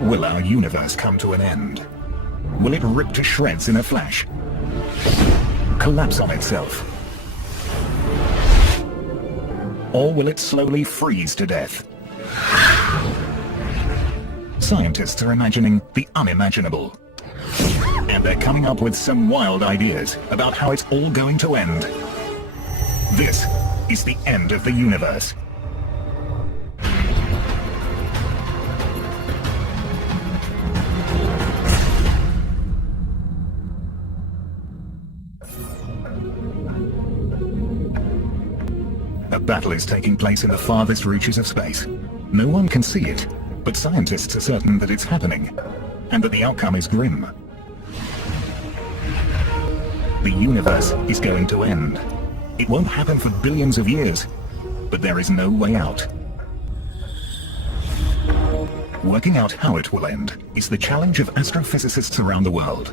Will our universe come to an end? Will it rip to shreds in a flash? Collapse on itself? Or will it slowly freeze to death? Scientists are imagining the unimaginable. And they're coming up with some wild ideas about how it's all going to end. This is the end of the universe. A battle is taking place in the farthest reaches of space. No one can see it, but scientists are certain that it's happening, and that the outcome is grim. The universe is going to end. It won't happen for billions of years, but there is no way out. Working out how it will end is the challenge of astrophysicists around the world.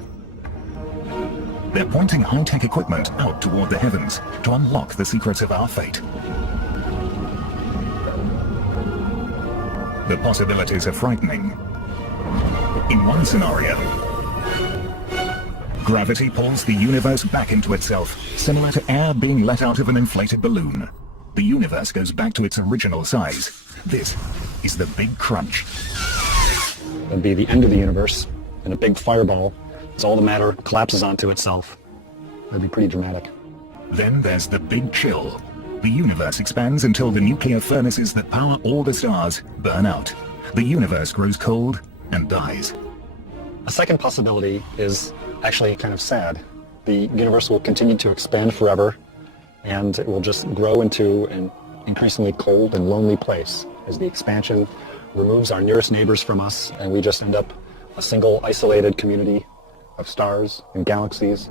They're pointing high-tech equipment out toward the heavens to unlock the secrets of our fate. The possibilities are frightening. In one scenario, gravity pulls the universe back into itself, similar to air being let out of an inflated balloon. The universe goes back to its original size. This is the Big Crunch. It'll be the end of the universe, and a big fireball, as all the matter collapses onto itself. That'd be pretty dramatic. Then there's the Big Chill. The universe expands until the nuclear furnaces that power all the stars burn out. The universe grows cold and dies. A second possibility is actually kind of sad. The universe will continue to expand forever, and it will just grow into an increasingly cold and lonely place as the expansion removes our nearest neighbors from us, and we just end up a single isolated community of stars and galaxies.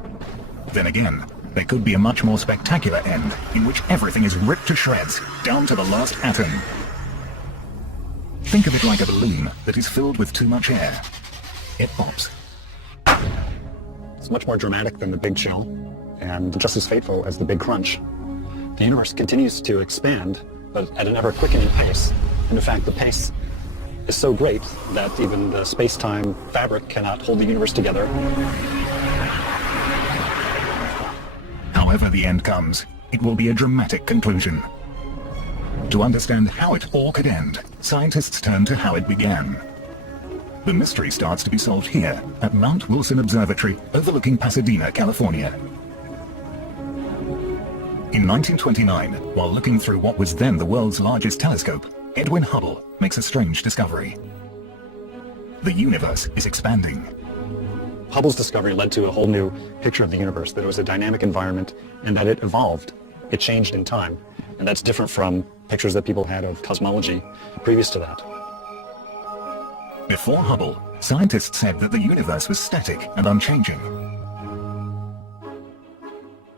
Then again, there could be a much more spectacular end, in which everything is ripped to shreds, down to the last atom. Think of it like a balloon that is filled with too much air. It pops. It's much more dramatic than the Big Chill, and just as fateful as the Big Crunch. The universe continues to expand, but at an ever-quickening pace. And in fact, the pace is so great that even the space-time fabric cannot hold the universe together. However the end comes, it will be a dramatic conclusion. To understand how it all could end, scientists turn to how it began. The mystery starts to be solved here, at Mount Wilson Observatory, overlooking Pasadena, California. In 1929, while looking through what was then the world's largest telescope, Edwin Hubble makes a strange discovery. The universe is expanding. Hubble's discovery led to a whole new picture of the universe, that it was a dynamic environment and that it evolved. It changed in time. And that's different from pictures that people had of cosmology previous to that. Before Hubble, scientists said that the universe was static and unchanging.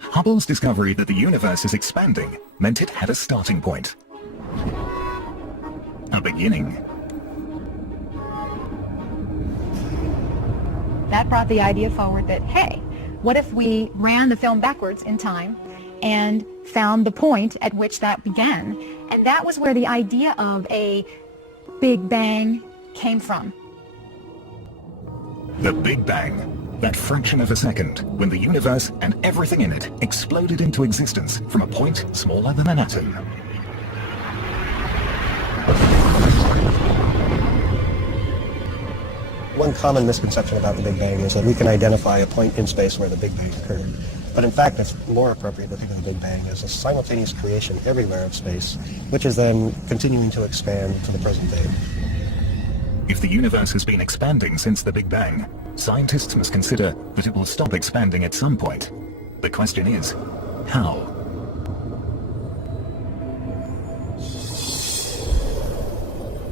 Hubble's discovery that the universe is expanding meant it had a starting point. A beginning. That brought the idea forward that, hey, what if we ran the film backwards in time and found the point at which that began? And that was where the idea of a Big Bang came from. The Big Bang. That fraction of a second when the universe and everything in it exploded into existence from a point smaller than an atom. One common misconception about the Big Bang is that we can identify a point in space where the Big Bang occurred. But in fact, it's more appropriate to think of the Big Bang as a simultaneous creation everywhere of space, which is then continuing to expand to the present day. If the universe has been expanding since the Big Bang, scientists must consider that it will stop expanding at some point. The question is, how?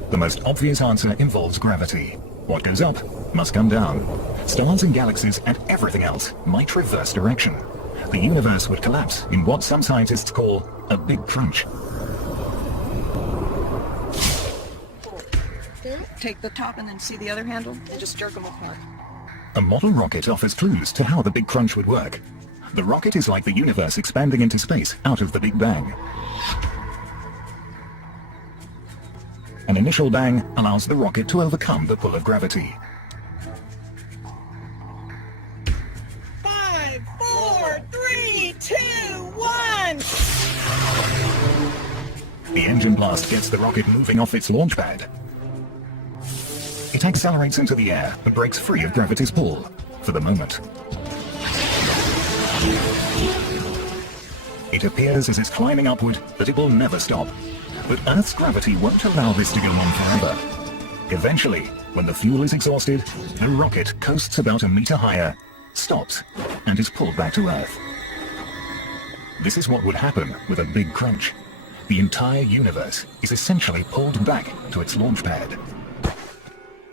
The most obvious answer involves gravity. What goes up must come down. Stars and galaxies and everything else might reverse direction. The universe would collapse in what some scientists call a Big Crunch. Take the top and then see the other handle and just jerk them apart. A model rocket offers clues to how the Big Crunch would work. The rocket is like the universe expanding into space out of the Big Bang. An initial bang allows the rocket to overcome the pull of gravity. 5, 4, 3, 2, 1. The engine blast gets the rocket moving off its launch pad. It accelerates into the air and breaks free of gravity's pull, for the moment. It appears as it's climbing upward that it will never stop. But Earth's gravity won't allow this to go on forever. Eventually, when the fuel is exhausted, the rocket coasts about a meter higher, stops, and is pulled back to Earth. This is what would happen with a big crunch. The entire universe is essentially pulled back to its launch pad.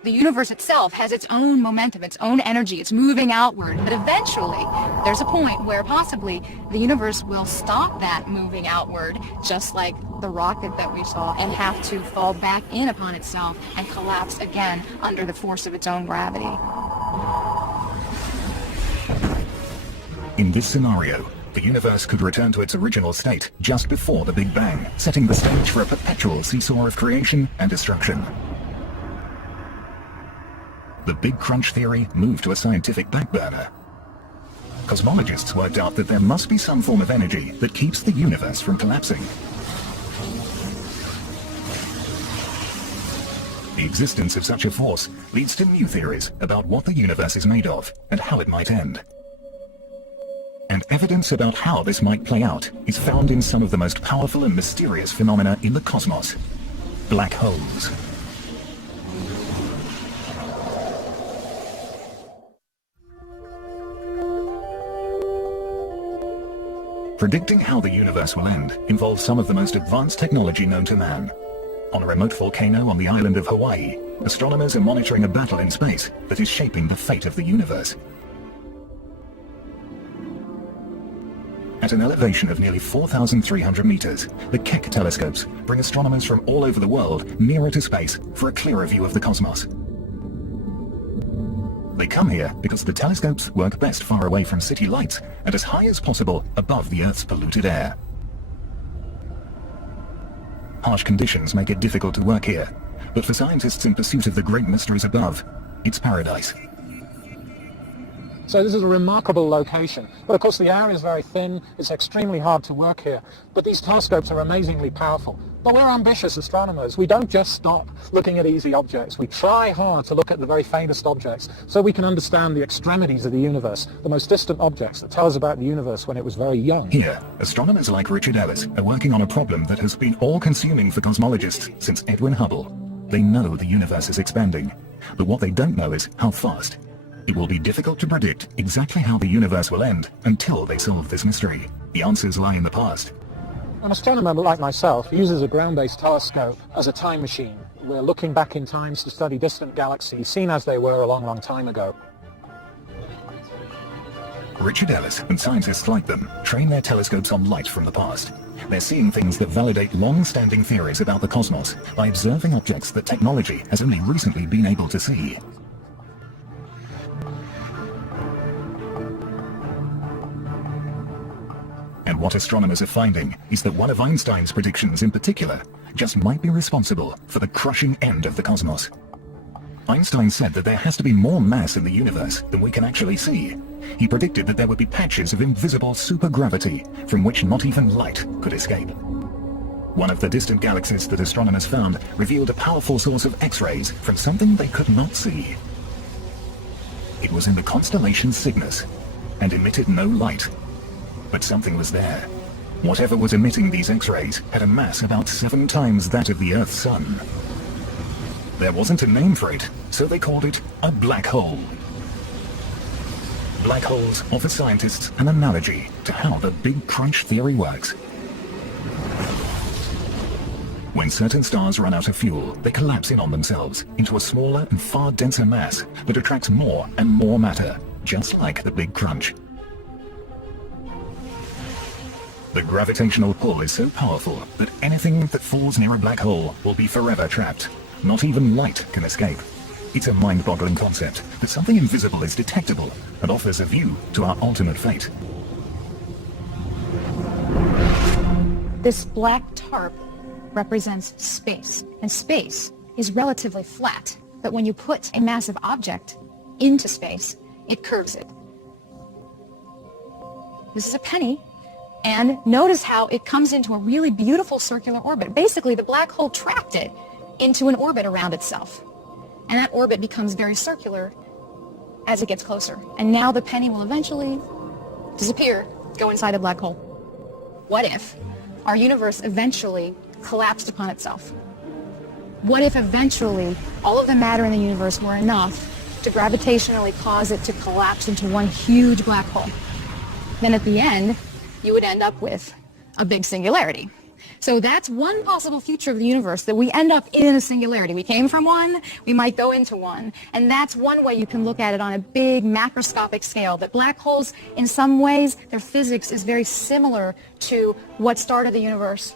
The universe itself has its own momentum, its own energy. It's moving outward. But eventually, there's a point where possibly the universe will stop that moving outward, just like the rocket that we saw, and have to fall back in upon itself and collapse again under the force of its own gravity. In this scenario, the universe could return to its original state just before the Big Bang, setting the stage for a perpetual seesaw of creation and destruction. The Big Crunch theory moved to a scientific backburner. Cosmologists worked out that there must be some form of energy that keeps the universe from collapsing. The existence of such a force leads to new theories about what the universe is made of and how it might end. And evidence about how this might play out is found in some of the most powerful and mysterious phenomena in the cosmos: black holes. Predicting how the universe will end involves some of the most advanced technology known to man. On a remote volcano on the island of Hawaii, astronomers are monitoring a battle in space that is shaping the fate of the universe. At an elevation of nearly 4,300 meters, the Keck telescopes bring astronomers from all over the world nearer to space for a clearer view of the cosmos. They come here because the telescopes work best far away from city lights and as high as possible above the Earth's polluted air. Harsh conditions make it difficult to work here, but for scientists in pursuit of the great mysteries above, it's paradise. So this is a remarkable location. But of course the air is very thin, it's extremely hard to work here. But these telescopes are amazingly powerful. But we're ambitious astronomers. We don't just stop looking at easy objects. We try hard to look at the very faintest objects so we can understand the extremities of the universe, the most distant objects that tell us about the universe when it was very young. Here, astronomers like Richard Ellis are working on a problem that has been all-consuming for cosmologists since Edwin Hubble. They know the universe is expanding, but what they don't know is how fast. It will be difficult to predict exactly how the universe will end until they solve this mystery. The answers lie in the past. An astronomer like myself uses a ground-based telescope as a time machine. We're looking back in time to study distant galaxies, seen as they were a long, long time ago. Richard Ellis and scientists like them train their telescopes on light from the past. They're seeing things that validate long-standing theories about the cosmos by observing objects that technology has only recently been able to see. And what astronomers are finding is that one of Einstein's predictions in particular just might be responsible for the crushing end of the cosmos. Einstein said that there has to be more mass in the universe than we can actually see. He predicted that there would be patches of invisible supergravity from which not even light could escape. One of the distant galaxies that astronomers found revealed a powerful source of X-rays from something they could not see. It was in the constellation Cygnus and emitted no light. But something was there. Whatever was emitting these X-rays had a mass about 7 times that of the Earth's sun. There wasn't a name for it, so they called it a black hole. Black holes offer scientists an analogy to how the Big Crunch theory works. When certain stars run out of fuel, they collapse in on themselves into a smaller and far denser mass that attracts more and more matter, just like the Big Crunch. The gravitational pull is so powerful that anything that falls near a black hole will be forever trapped. Not even light can escape. It's a mind-boggling concept that something invisible is detectable and offers a view to our ultimate fate. This black tarp represents space, and space is relatively flat, but when you put a massive object into space, it curves it. This is a penny, and notice how it comes into a really beautiful circular orbit. Basically, the black hole trapped it into an orbit around itself, and that orbit becomes very circular as it gets closer. And now the penny will eventually disappear, go inside the black hole. What if our universe eventually collapsed upon itself? What if eventually all of the matter in the universe were enough to gravitationally cause it to collapse into one huge black hole? Then at the end, you would end up with a big singularity. So that's one possible future of the universe, that we end up in a singularity. We came from one, we might go into one. And that's one way you can look at it on a big macroscopic scale, that black holes, in some ways, their physics is very similar to what started the universe.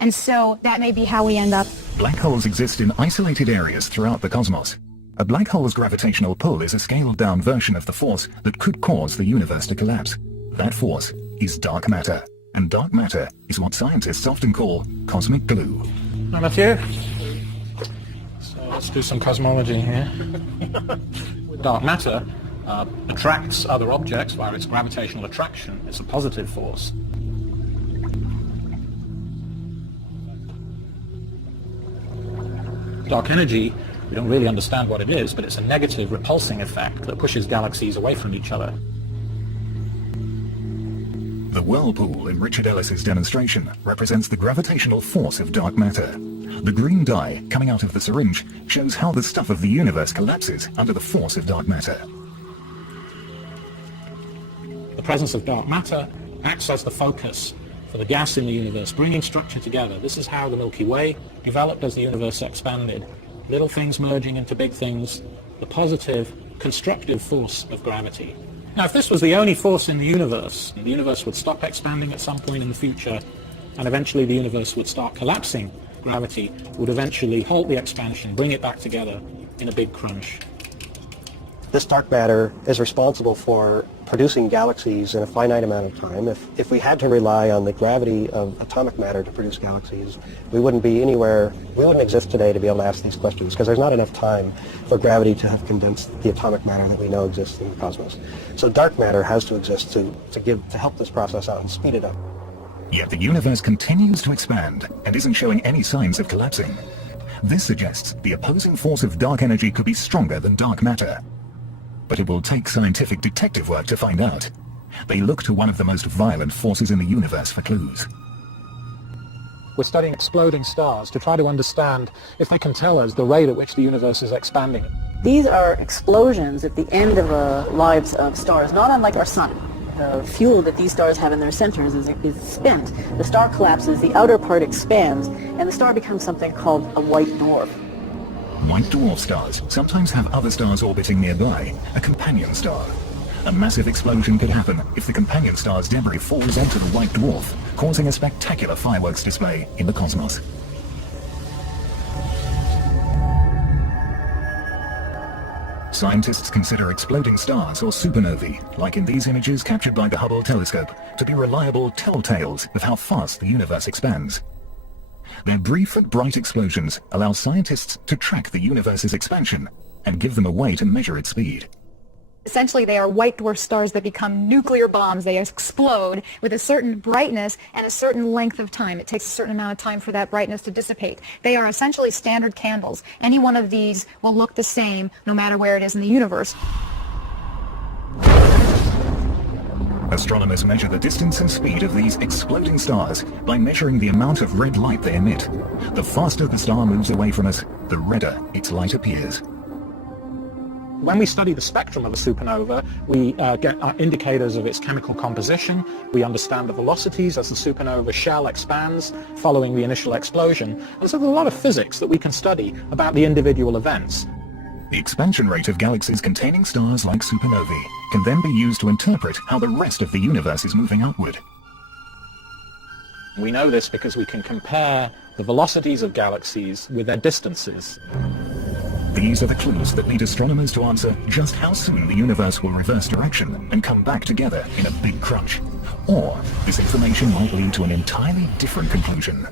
And so that may be how we end up. Black holes exist in isolated areas throughout the cosmos. A black hole's gravitational pull is a scaled-down version of the force that could cause the universe to collapse. That force is dark matter. And dark matter is what scientists often call cosmic glue. Hi, Matthew. So let's do some cosmology here. Dark matter attracts other objects via its gravitational attraction. It's a positive force. Dark energy, we don't really understand what it is, but it's a negative repulsing effect that pushes galaxies away from each other. The whirlpool in Richard Ellis's demonstration represents the gravitational force of dark matter. The green dye coming out of the syringe shows how the stuff of the universe collapses under the force of dark matter. The presence of dark matter acts as the focus for the gas in the universe, bringing structure together. This is how the Milky Way developed as the universe expanded. Little things merging into big things, the positive, constructive force of gravity. Now, if this was the only force in the universe would stop expanding at some point in the future, and eventually the universe would start collapsing. Gravity would eventually halt the expansion, bring it back together in a big crunch. This dark matter is responsible for producing galaxies in a finite amount of time. If we had to rely on the gravity of atomic matter to produce galaxies, we wouldn't exist today to be able to ask these questions, because there's not enough time for gravity to have condensed the atomic matter that we know exists in the cosmos. So dark matter has to exist to help this process out and speed it up. Yet the universe continues to expand and isn't showing any signs of collapsing. This suggests the opposing force of dark energy could be stronger than dark matter. But it will take scientific detective work to find out. They look to one of the most violent forces in the universe for clues. We're studying exploding stars to try to understand if they can tell us the rate at which the universe is expanding. These are explosions at the end of lives of stars, not unlike our sun. The fuel that these stars have in their centers is spent. The star collapses, the outer part expands, and the star becomes something called a white dwarf. White dwarf stars sometimes have other stars orbiting nearby, a companion star. A massive explosion could happen if the companion star's debris falls onto the white dwarf, causing a spectacular fireworks display in the cosmos. Scientists consider exploding stars, or supernovae, like in these images captured by the Hubble telescope, to be reliable telltales of how fast the universe expands. Their brief and bright explosions allow scientists to track the universe's expansion and give them a way to measure its speed. Essentially, they are white dwarf stars that become nuclear bombs. They explode with a certain brightness and a certain length of time. It takes a certain amount of time for that brightness to dissipate. They are essentially standard candles. Any one of these will look the same no matter where it is in the universe. Astronomers measure the distance and speed of these exploding stars by measuring the amount of red light they emit. The faster the star moves away from us, the redder its light appears. When we study the spectrum of a supernova, we get indicators of its chemical composition. We understand the velocities as the supernova shell expands following the initial explosion. And so there's a lot of physics that we can study about the individual events. The expansion rate of galaxies containing stars like supernovae can then be used to interpret how the rest of the universe is moving outward. We know this because we can compare the velocities of galaxies with their distances. These are the clues that lead astronomers to answer just how soon the universe will reverse direction and come back together in a big crunch. Or this information might lead to an entirely different conclusion.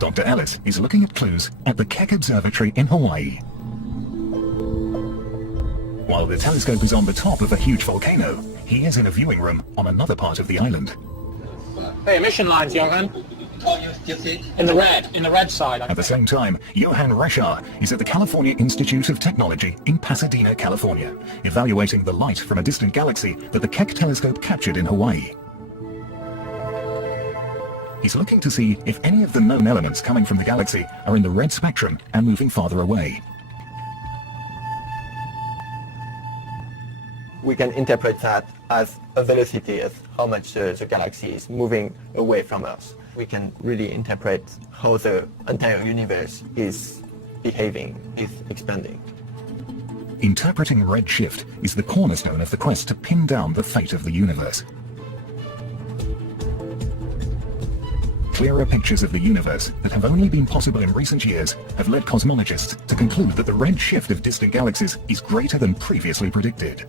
Dr. Ellis is looking at clues at the Keck Observatory in Hawaii. While the telescope is on the top of a huge volcano, he is in a viewing room on another part of the island. Hey, emission lines, Johan. In the red side. At the same time, Johann Reschar is at the California Institute of Technology in Pasadena, California, evaluating the light from a distant galaxy that the Keck telescope captured in Hawaii. He's looking to see if any of the known elements coming from the galaxy are in the red spectrum and moving farther away. We can interpret that as a velocity, as how much the galaxy is moving away from us. We can really interpret how the entire universe is behaving, is expanding. Interpreting redshift is the cornerstone of the quest to pin down the fate of the universe. Clearer pictures of the universe that have only been possible in recent years have led cosmologists to conclude that the redshift of distant galaxies is greater than previously predicted.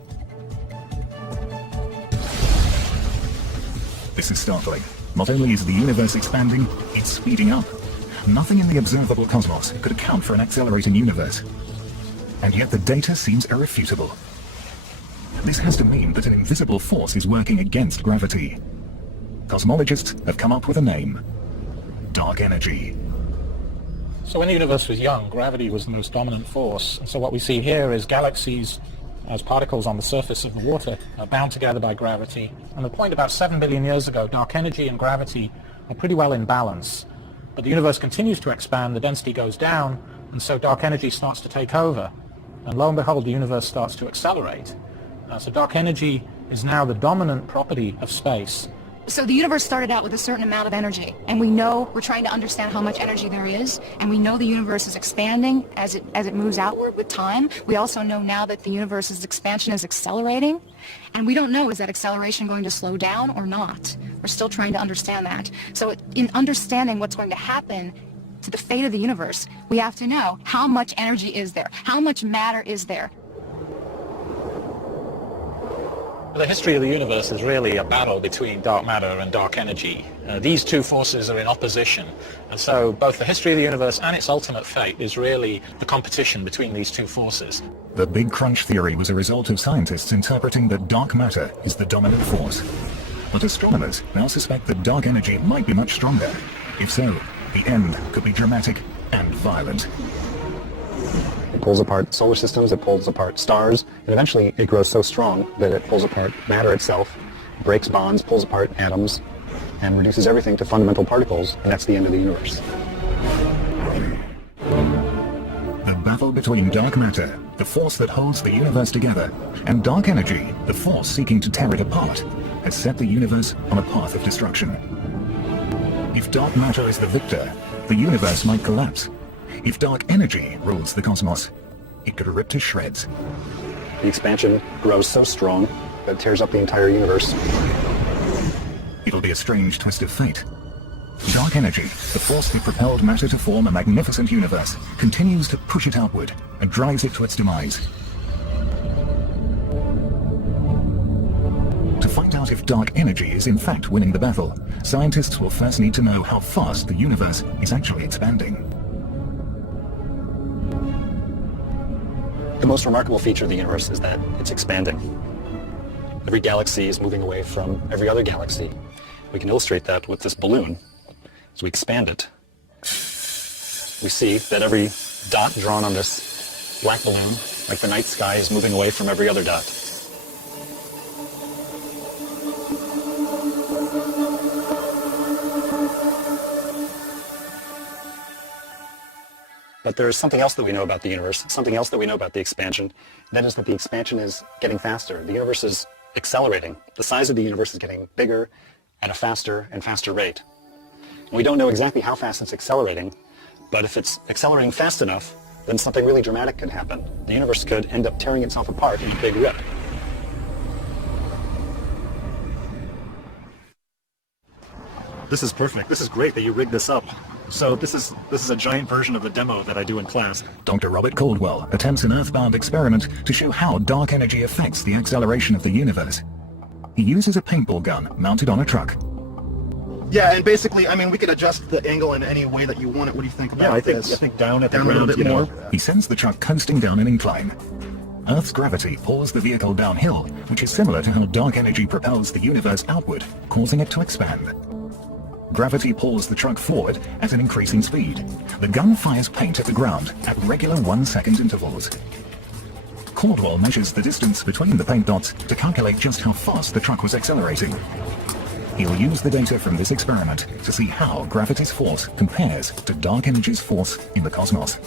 This is startling. Not only is the universe expanding, it's speeding up. Nothing in the observable cosmos could account for an accelerating universe. And yet the data seems irrefutable. This has to mean that an invisible force is working against gravity. Cosmologists have come up with a name: dark energy. So when the universe was young, gravity was the most dominant force. And so what we see here is galaxies as particles on the surface of the water are bound together by gravity. And the point about 7 billion years ago, dark energy and gravity are pretty well in balance. But the universe continues to expand, the density goes down, and so dark energy starts to take over. And lo and behold, the universe starts to accelerate. So dark energy is now the dominant property of space. So the universe started out with a certain amount of energy, and we know we're trying to understand how much energy there is, and we know the universe is expanding as it moves outward with time. We also know now that the universe's expansion is accelerating, and we don't know, is that acceleration going to slow down or not? We're still trying to understand that. So in understanding what's going to happen to the fate of the universe, we have to know how much energy is there, how much matter is there. The history of the universe is really a battle between dark matter and dark energy. These two forces are in opposition, and so both the history of the universe and its ultimate fate is really the competition between these two forces. The Big Crunch theory was a result of scientists interpreting that dark matter is the dominant force. But astronomers now suspect that dark energy might be much stronger. If so, the end could be dramatic and violent. It pulls apart solar systems, it pulls apart stars, and eventually it grows so strong that it pulls apart matter itself, breaks bonds, pulls apart atoms, and reduces everything to fundamental particles, and that's the end of the universe. The battle between dark matter, the force that holds the universe together, and dark energy, the force seeking to tear it apart, has set the universe on a path of destruction. If dark matter is the victor, the universe might collapse. If dark energy rules the cosmos, it could rip to shreds. The expansion grows so strong that it tears up the entire universe. It'll be a strange twist of fate. Dark energy, the force that propelled matter to form a magnificent universe, continues to push it outward and drives it to its demise. To find out if dark energy is in fact winning the battle, scientists will first need to know how fast the universe is actually expanding. The most remarkable feature of the universe is that it's expanding. Every galaxy is moving away from every other galaxy. We can illustrate that with this balloon. As we expand it, we see that every dot drawn on this black balloon, like the night sky, is moving away from every other dot. But there is something else that we know about the universe, something else that we know about the expansion. That is that the expansion is getting faster. The universe is accelerating. The size of the universe is getting bigger at a faster and faster rate. And we don't know exactly how fast it's accelerating, but if it's accelerating fast enough, then something really dramatic could happen. The universe could end up tearing itself apart in a big rip. This is perfect. This is great that you rigged this up. So this is a giant version of the demo that I do in class. Dr. Robert Caldwell attempts an earthbound experiment to show how dark energy affects the acceleration of the universe. He uses a paintball gun mounted on a truck. Yeah, and basically, I mean, we could adjust the angle in any way that you want it. What do you think about this? I think down at the Down a little ground, bit you know. more. He sends the truck coasting down an incline. Earth's gravity pulls the vehicle downhill, which is similar to how dark energy propels the universe outward, causing it to expand. Gravity pulls the truck forward at an increasing speed. The gun fires paint at the ground at regular 1-second intervals. Caldwell measures the distance between the paint dots to calculate just how fast the truck was accelerating. He'll use the data from this experiment to see how gravity's force compares to dark energy's force in the cosmos.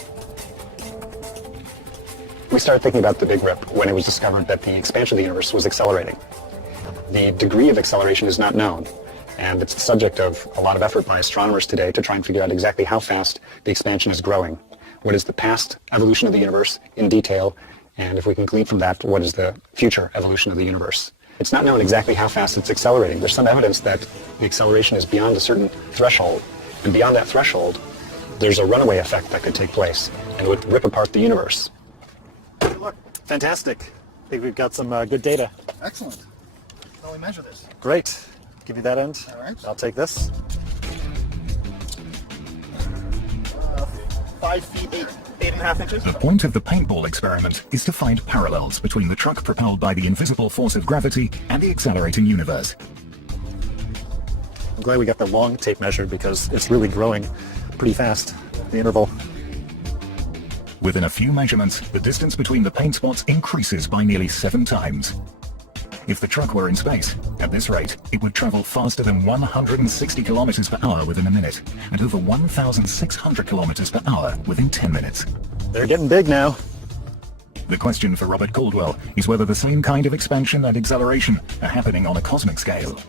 We started thinking about the Big Rip when it was discovered that the expansion of the universe was accelerating. The degree of acceleration is not known, and it's the subject of a lot of effort by astronomers today to try and figure out exactly how fast the expansion is growing. What is the past evolution of the universe in detail, and if we can glean from that, what is the future evolution of the universe? It's not known exactly how fast it's accelerating. There's some evidence that the acceleration is beyond a certain threshold, and beyond that threshold, there's a runaway effect that could take place, and it would rip apart the universe. Look, Fantastic. I think we've got some good data. excellent. How do we measure this? Great. Give you that end. All right. I'll take this. 5 feet, 8.5 inches. The point of the paintball experiment is to find parallels between the truck propelled by the invisible force of gravity and the accelerating universe. I'm glad we got the long tape measured because it's really growing pretty fast, the interval. Within a few measurements, the distance between the paint spots increases by nearly 7 times. If the truck were in space, at this rate, it would travel faster than 160 kilometers per hour within a minute, and over 1,600 kilometers per hour within 10 minutes. They're getting big now. The question for Robert Caldwell is whether the same kind of expansion and acceleration are happening on a cosmic scale.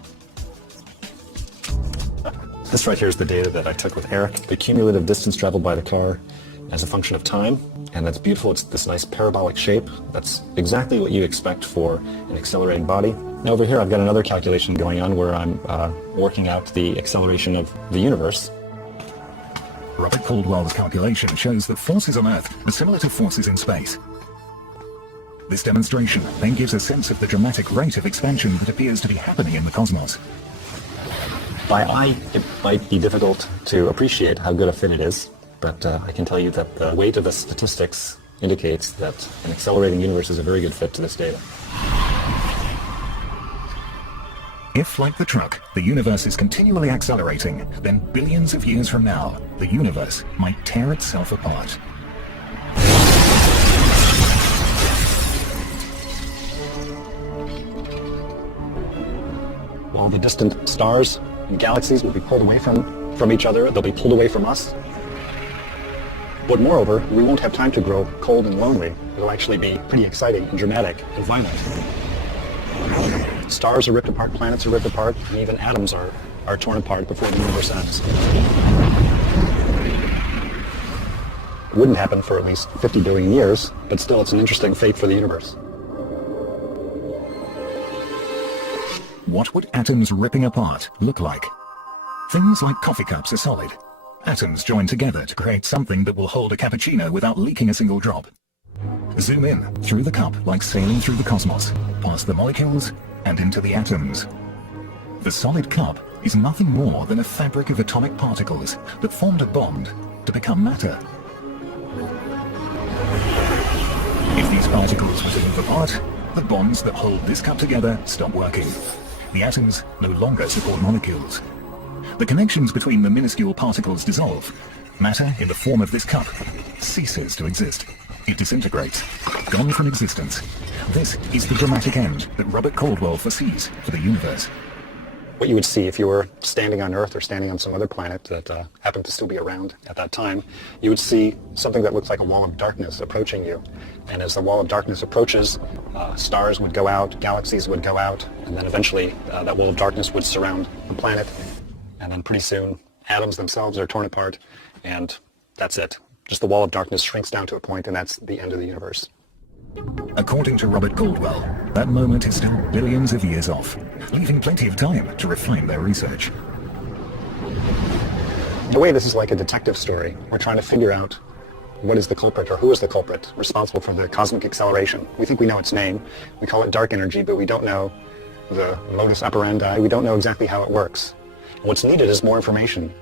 This right here is the data that I took with Eric. The cumulative distance traveled by the car as a function of time, and that's beautiful. It's this nice parabolic shape. That's exactly what you expect for an accelerating body. Now over here I've got another calculation going on where I'm working out the acceleration of the universe. Robert Caldwell's calculation shows that forces on Earth are similar to forces in space. This demonstration then gives a sense of the dramatic rate of expansion that appears to be happening in the cosmos. By eye, it might be difficult to appreciate how good a fit it is, but I can tell you that the weight of the statistics indicates that an accelerating universe is a very good fit to this data. If, like the truck, the universe is continually accelerating, then billions of years from now, the universe might tear itself apart. While the distant stars and galaxies will be pulled away from each other, they'll be pulled away from us. But moreover, we won't have time to grow cold and lonely. It'll actually be pretty exciting and dramatic and violent. Stars are ripped apart, planets are ripped apart, and even atoms are torn apart before the universe ends. It wouldn't happen for at least 50 billion years, but still it's an interesting fate for the universe. What would atoms ripping apart look like? Things like coffee cups are solid. Atoms join together to create something that will hold a cappuccino without leaking a single drop. Zoom in through the cup like sailing through the cosmos, past the molecules and into the atoms. The solid cup is nothing more than a fabric of atomic particles that formed a bond to become matter. If these particles were to move apart, the bonds that hold this cup together stop working. The atoms no longer support molecules. The connections between the minuscule particles dissolve. Matter in the form of this cup ceases to exist. It disintegrates, gone from existence. This is the dramatic end that Robert Caldwell foresees for the universe. What you would see if you were standing on Earth or standing on some other planet that happened to still be around at that time, you would see something that looks like a wall of darkness approaching you. And as the wall of darkness approaches, stars would go out, galaxies would go out, and then eventually that wall of darkness would surround the planet. And then pretty soon, atoms themselves are torn apart, and that's it. Just the wall of darkness shrinks down to a point, and that's the end of the universe. According to Robert Caldwell, that moment is still billions of years off, leaving plenty of time to refine their research. In a way, this is like a detective story. We're trying to figure out what is the culprit, or who is the culprit responsible for the cosmic acceleration. We think we know its name. We call it dark energy, but we don't know the modus operandi. We don't know exactly how it works. What's needed is more information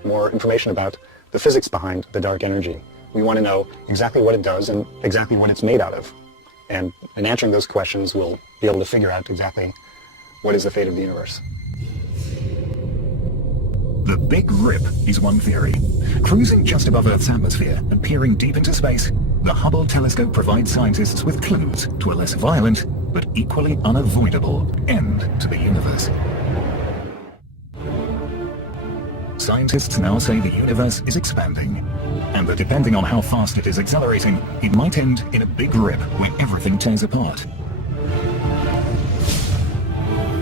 about the physics behind the dark energy. We want to know exactly what it does and exactly what it's made out of. And in answering those questions, we'll be able to figure out exactly what is the fate of the universe. The Big Rip is one theory. Cruising just above Earth's atmosphere and peering deep into space, the Hubble telescope provides scientists with clues to a less violent, but equally unavoidable end to the universe. Scientists now say the universe is expanding, and that depending on how fast it is accelerating, it might end in a big rip where everything tears apart.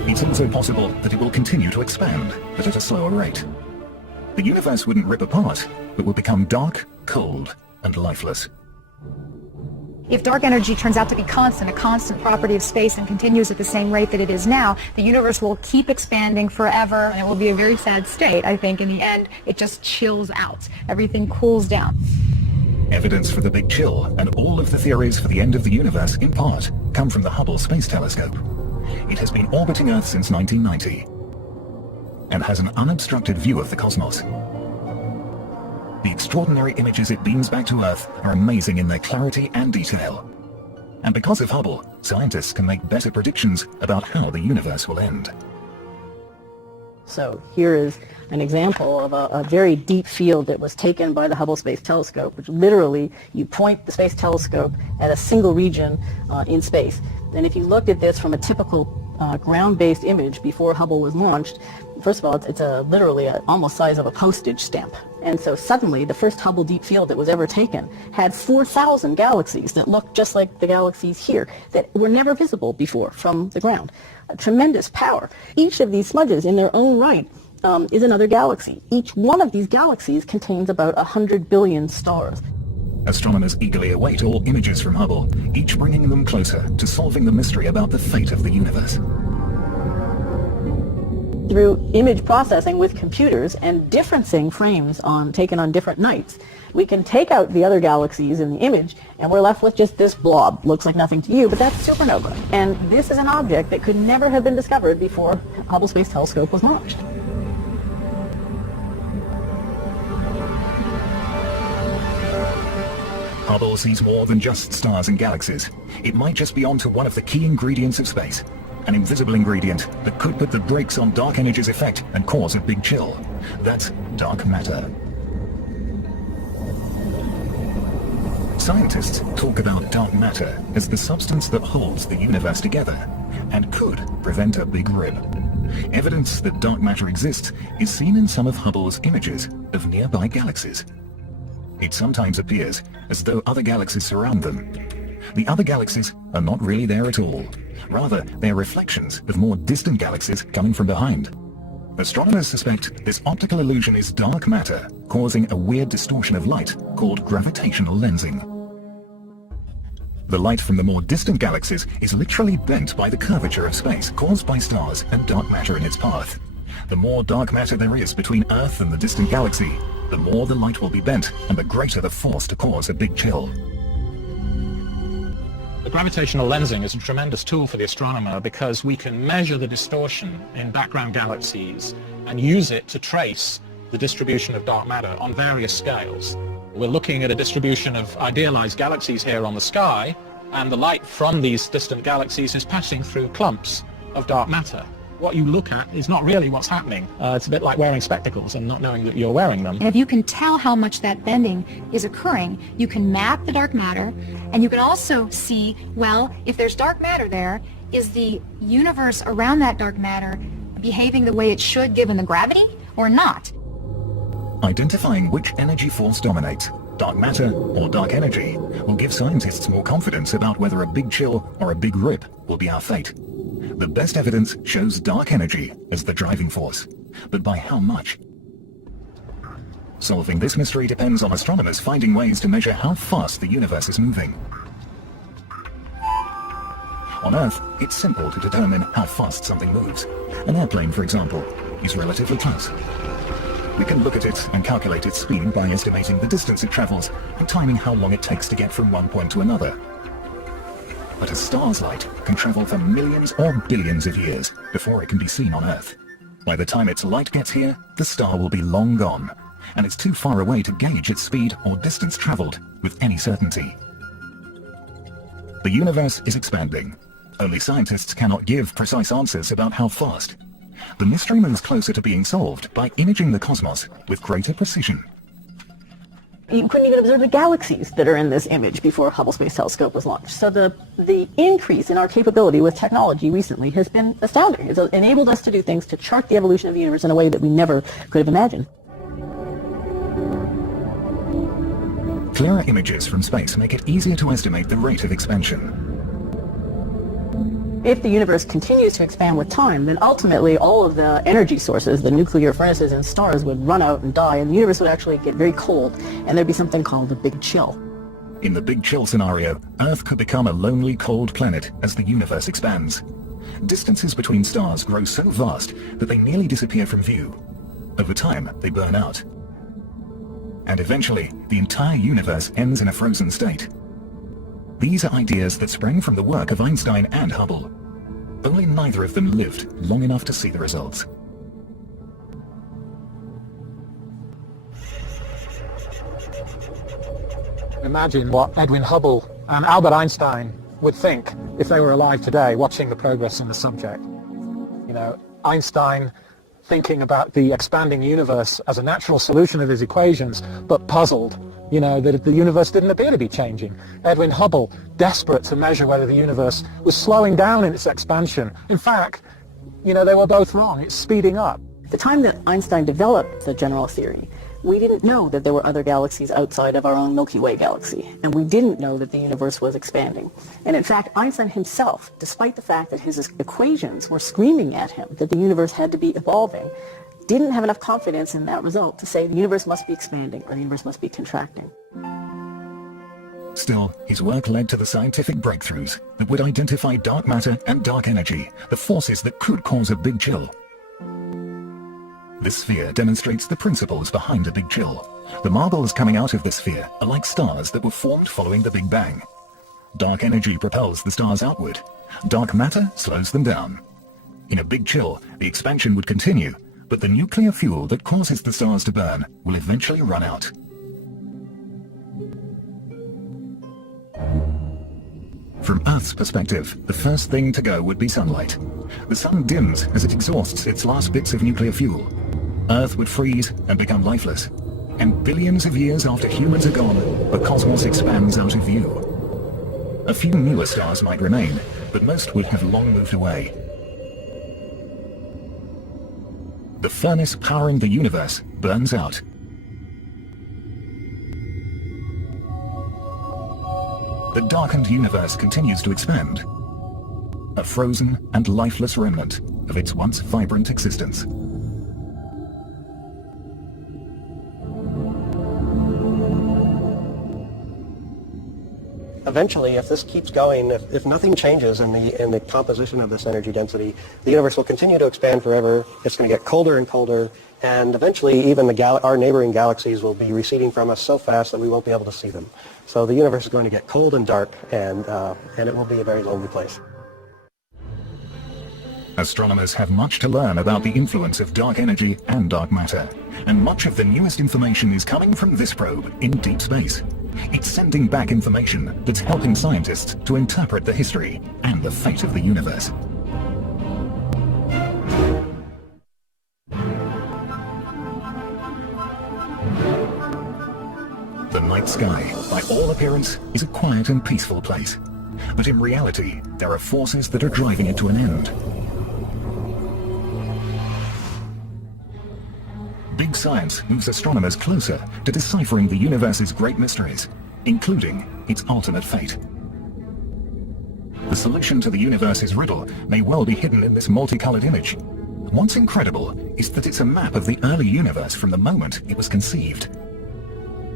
It's also possible that it will continue to expand, but at a slower rate. The universe wouldn't rip apart, but will become dark, cold, and lifeless. If dark energy turns out to be constant, a constant property of space, and continues at the same rate that it is now, the universe will keep expanding forever, and it will be a very sad state. I think in the end, it just chills out. Everything cools down. Evidence for the Big Chill and all of the theories for the end of the universe, in part, come from the Hubble Space Telescope. It has been orbiting Earth since 1990 and has an unobstructed view of the cosmos. The extraordinary images it beams back to Earth are amazing in their clarity and detail. And because of Hubble, scientists can make better predictions about how the universe will end. So here is an example of a very deep field that was taken by the Hubble Space Telescope, which literally you point the space telescope at a single region in space. And if you looked at this from a typical ground-based image before Hubble was launched, first of all, it's literally almost size of a postage stamp. And so suddenly, the first Hubble deep field that was ever taken had 4,000 galaxies that looked just like the galaxies here that were never visible before from the ground. A tremendous power. Each of these smudges in their own right is another galaxy. Each one of these galaxies contains about 100 billion stars. Astronomers eagerly await all images from Hubble, each bringing them closer to solving the mystery about the fate of the universe. Through image processing with computers and differencing frames taken on different nights, we can take out the other galaxies in the image, and we're left with just this blob. Looks like nothing to you, but that's supernova. And this is an object that could never have been discovered before Hubble Space Telescope was launched. Hubble sees more than just stars and galaxies. It might just be onto one of the key ingredients of space. An invisible ingredient that could put the brakes on dark energy's effect and cause a big chill. That's dark matter. Scientists talk about dark matter as the substance that holds the universe together and could prevent a big rip. Evidence that dark matter exists is seen in some of Hubble's images of nearby galaxies. It sometimes appears as though other galaxies surround them. The other galaxies are not really there at all. Rather, they are reflections of more distant galaxies coming from behind. Astronomers suspect this optical illusion is dark matter, causing a weird distortion of light called gravitational lensing. The light from the more distant galaxies is literally bent by the curvature of space caused by stars and dark matter in its path. The more dark matter there is between Earth and the distant galaxy, the more the light will be bent and the greater the force to cause a big chill. The gravitational lensing is a tremendous tool for the astronomer because we can measure the distortion in background galaxies and use it to trace the distribution of dark matter on various scales. We're looking at a distribution of idealized galaxies here on the sky, and the light from these distant galaxies is passing through clumps of dark matter. What you look at is not really what's happening. It's a bit like wearing spectacles and not knowing that you're wearing them. And if you can tell how much that bending is occurring, you can map the dark matter, and you can also see, well, if there's dark matter there, is the universe around that dark matter behaving the way it should given the gravity or not? Identifying which energy force dominates, dark matter or dark energy, will give scientists more confidence about whether a big chill or a big rip will be our fate. The best evidence shows dark energy as the driving force, but by how much? Solving this mystery depends on astronomers finding ways to measure how fast the universe is moving. On Earth, it's simple to determine how fast something moves. An airplane, for example, is relatively close. We can look at it and calculate its speed by estimating the distance it travels and timing how long it takes to get from one point to another. But a star's light can travel for millions or billions of years before it can be seen on Earth. By the time its light gets here, the star will be long gone, and it's too far away to gauge its speed or distance traveled with any certainty. The universe is expanding. Only scientists cannot give precise answers about how fast. The mystery moves closer to being solved by imaging the cosmos with greater precision. You couldn't even observe the galaxies that are in this image before Hubble Space Telescope was launched. So the increase in our capability with technology recently has been astounding. It's enabled us to do things to chart the evolution of the universe in a way that we never could have imagined. Clearer images from space make it easier to estimate the rate of expansion. If the universe continues to expand with time, then ultimately all of the energy sources, the nuclear furnaces in stars, would run out and die, and the universe would actually get very cold, and there'd be something called the Big Chill. In the Big Chill scenario, Earth could become a lonely, cold planet as the universe expands. Distances between stars grow so vast that they nearly disappear from view. Over time, they burn out. And eventually, the entire universe ends in a frozen state. These are ideas that sprang from the work of Einstein and Hubble. Only neither of them lived long enough to see the results. Imagine what Edwin Hubble and Albert Einstein would think if they were alive today watching the progress in the subject. You know, Einstein thinking about the expanding universe as a natural solution of his equations, but puzzled, you know, that the universe didn't appear to be changing. Edwin Hubble, desperate to measure whether the universe was slowing down in its expansion. In fact, you know, they were both wrong. It's speeding up. At the time that Einstein developed the general theory, we didn't know that there were other galaxies outside of our own Milky Way galaxy, and we didn't know that the universe was expanding. And in fact, Einstein himself, despite the fact that his equations were screaming at him that the universe had to be evolving, didn't have enough confidence in that result to say the universe must be expanding or the universe must be contracting. Still, his work led to the scientific breakthroughs that would identify dark matter and dark energy, the forces that could cause a big chill. This sphere demonstrates the principles behind a big chill. The marbles coming out of the sphere are like stars that were formed following the Big Bang. Dark energy propels the stars outward. Dark matter slows them down. In a big chill, the expansion would continue, but the nuclear fuel that causes the stars to burn will eventually run out. From Earth's perspective, the first thing to go would be sunlight. The sun dims as it exhausts its last bits of nuclear fuel. Earth would freeze and become lifeless. And billions of years after humans are gone, the cosmos expands out of view. A few newer stars might remain, but most would have long moved away. The furnace powering the universe burns out. The darkened universe continues to expand, a frozen and lifeless remnant of its once vibrant existence. Eventually, if this keeps going, if nothing changes in the composition of this energy density, the universe will continue to expand forever. It's going to get colder and colder, and eventually even our neighboring galaxies will be receding from us so fast that we won't be able to see them. So the universe is going to get cold and dark, and it will be a very lonely place. Astronomers have much to learn about the influence of dark energy and dark matter, and much of the newest information is coming from this probe in deep space. It's sending back information that's helping scientists to interpret the history and the fate of the universe. The night sky, by all appearance, is a quiet and peaceful place. But in reality, there are forces that are driving it to an end. Big science moves astronomers closer to deciphering the universe's great mysteries, including its ultimate fate. The solution to the universe's riddle may well be hidden in this multicolored image. What's incredible is that it's a map of the early universe from the moment it was conceived.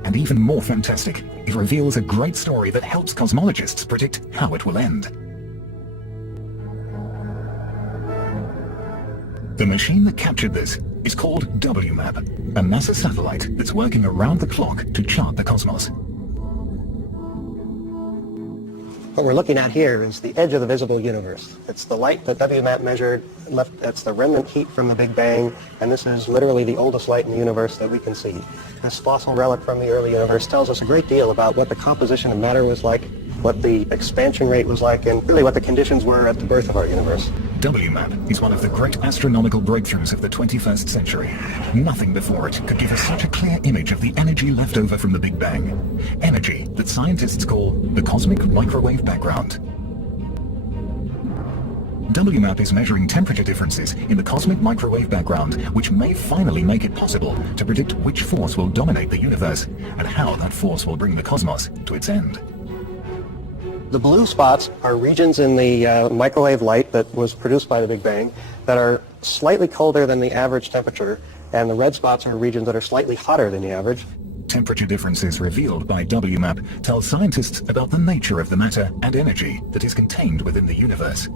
And even more fantastic, it reveals a great story that helps cosmologists predict how it will end. The machine that captured this is called WMAP, a NASA satellite that's working around the clock to chart the cosmos. What we're looking at here is the edge of the visible universe. It's the light that WMAP measured, that's the remnant heat from the Big Bang, and this is literally the oldest light in the universe that we can see. This fossil relic from the early universe tells us a great deal about what the composition of matter was like, what the expansion rate was like, and really what the conditions were at the birth of our universe. WMAP is one of the great astronomical breakthroughs of the 21st century. Nothing before it could give us such a clear image of the energy left over from the Big Bang. Energy that scientists call the cosmic microwave background. WMAP is measuring temperature differences in the cosmic microwave background, which may finally make it possible to predict which force will dominate the universe and how that force will bring the cosmos to its end. The blue spots are regions in the microwave light that was produced by the Big Bang that are slightly colder than the average temperature, and the red spots are regions that are slightly hotter than the average. Temperature differences revealed by WMAP tell scientists about the nature of the matter and energy that is contained within the universe.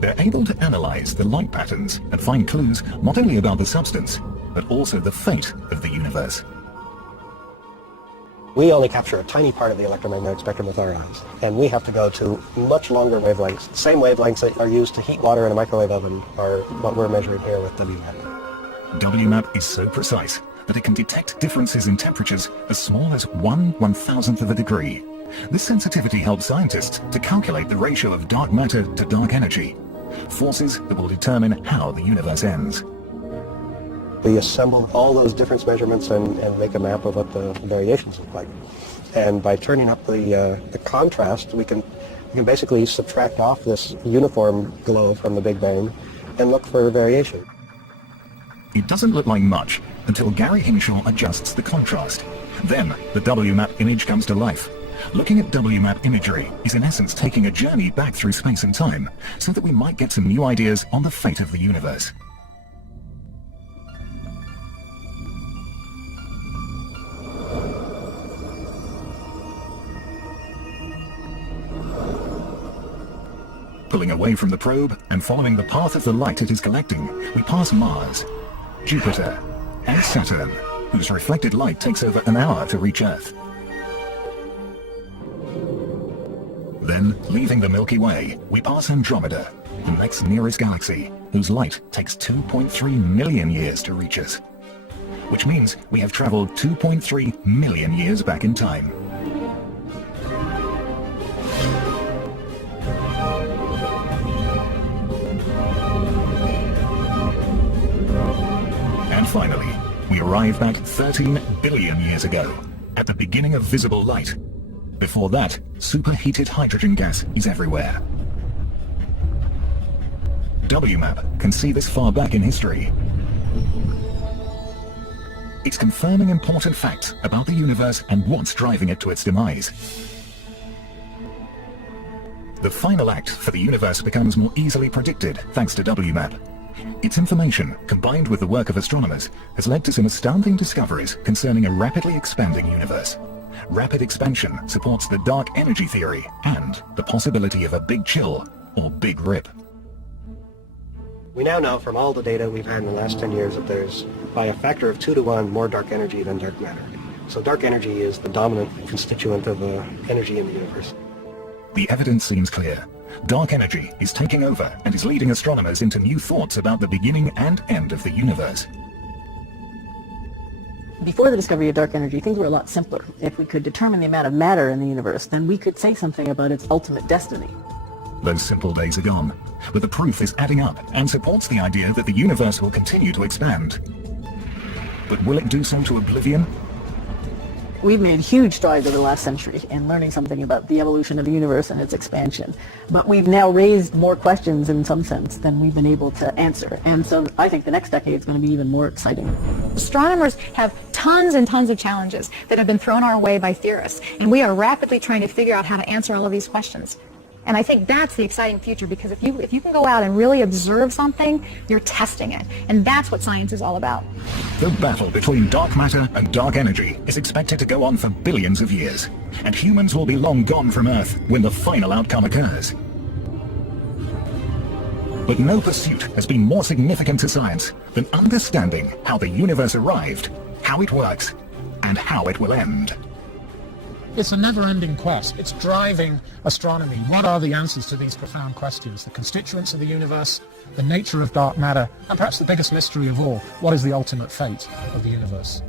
They're able to analyze the light patterns and find clues not only about the substance, but also the fate of the universe. We only capture a tiny part of the electromagnetic spectrum with our eyes, and we have to go to much longer wavelengths. The same wavelengths that are used to heat water in a microwave oven are what we're measuring here with WMAP. WMAP is so precise that it can detect differences in temperatures as small as 1/1000th of a degree. This sensitivity helps scientists to calculate the ratio of dark matter to dark energy, forces that will determine how the universe ends. We assemble all those difference measurements and make a map of what the variations look like. And by turning up the contrast, we can basically subtract off this uniform glow from the Big Bang and look for variation. It doesn't look like much until Gary Hinshaw adjusts the contrast. Then the WMAP image comes to life. Looking at WMAP imagery is in essence taking a journey back through space and time so that we might get some new ideas on the fate of the universe. Pulling away from the probe and following the path of the light it is collecting, we pass Mars, Jupiter, and Saturn, whose reflected light takes over an hour to reach Earth. Then, leaving the Milky Way, we pass Andromeda, the next nearest galaxy, whose light takes 2.3 million years to reach us. Which means we have traveled 2.3 million years back in time. And finally, we arrive back 13 billion years ago, at the beginning of visible light. Before that, superheated hydrogen gas is everywhere. WMAP can see this far back in history. It's confirming important facts about the universe and what's driving it to its demise. The final act for the universe becomes more easily predicted thanks to WMAP. Its information, combined with the work of astronomers, has led to some astounding discoveries concerning a rapidly expanding universe. Rapid expansion supports the dark energy theory and the possibility of a big chill or big rip. We now know from all the data we've had in the last 10 years that there's, by a factor of 2 to 1, more dark energy than dark matter. So dark energy is the dominant constituent of energy in the universe. The evidence seems clear. Dark energy is taking over and is leading astronomers into new thoughts about the beginning and end of the universe. Before the discovery of dark energy, things were a lot simpler. If we could determine the amount of matter in the universe, then we could say something about its ultimate destiny. Those simple days are gone, but the proof is adding up and supports the idea that the universe will continue to expand. But will it do so to oblivion? We've made huge strides over the last century in learning something about the evolution of the universe and its expansion. But we've now raised more questions in some sense than we've been able to answer. And so I think the next decade is going to be even more exciting. Astronomers have tons and tons of challenges that have been thrown our way by theorists, and we are rapidly trying to figure out how to answer all of these questions. And I think that's the exciting future, because if you can go out and really observe something, you're testing it. And that's what science is all about. The battle between dark matter and dark energy is expected to go on for billions of years, and humans will be long gone from Earth when the final outcome occurs. But no pursuit has been more significant to science than understanding how the universe arrived, how it works, and how it will end. It's a never-ending quest. It's driving astronomy. What are the answers to these profound questions? The constituents of the universe, the nature of dark matter, and perhaps the biggest mystery of all, what is the ultimate fate of the universe?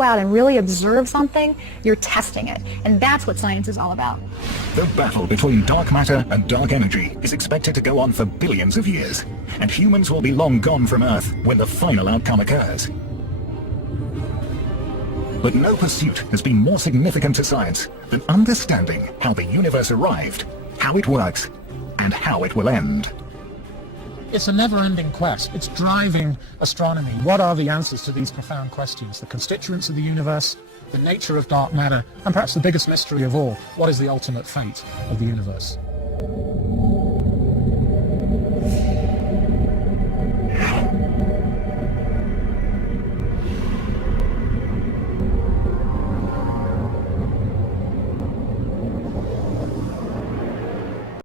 Out and really observe something, you're testing it. And that's what science is all about. The battle between dark matter and dark energy is expected to go on for billions of years, and humans will be long gone from Earth when the final outcome occurs. But no pursuit has been more significant to science than understanding how the universe arrived, how it works, and how it will end. It's a never-ending quest. It's driving astronomy. What are the answers to these profound questions? The constituents of the universe, the nature of dark matter, and perhaps the biggest mystery of all, what is the ultimate fate of the universe?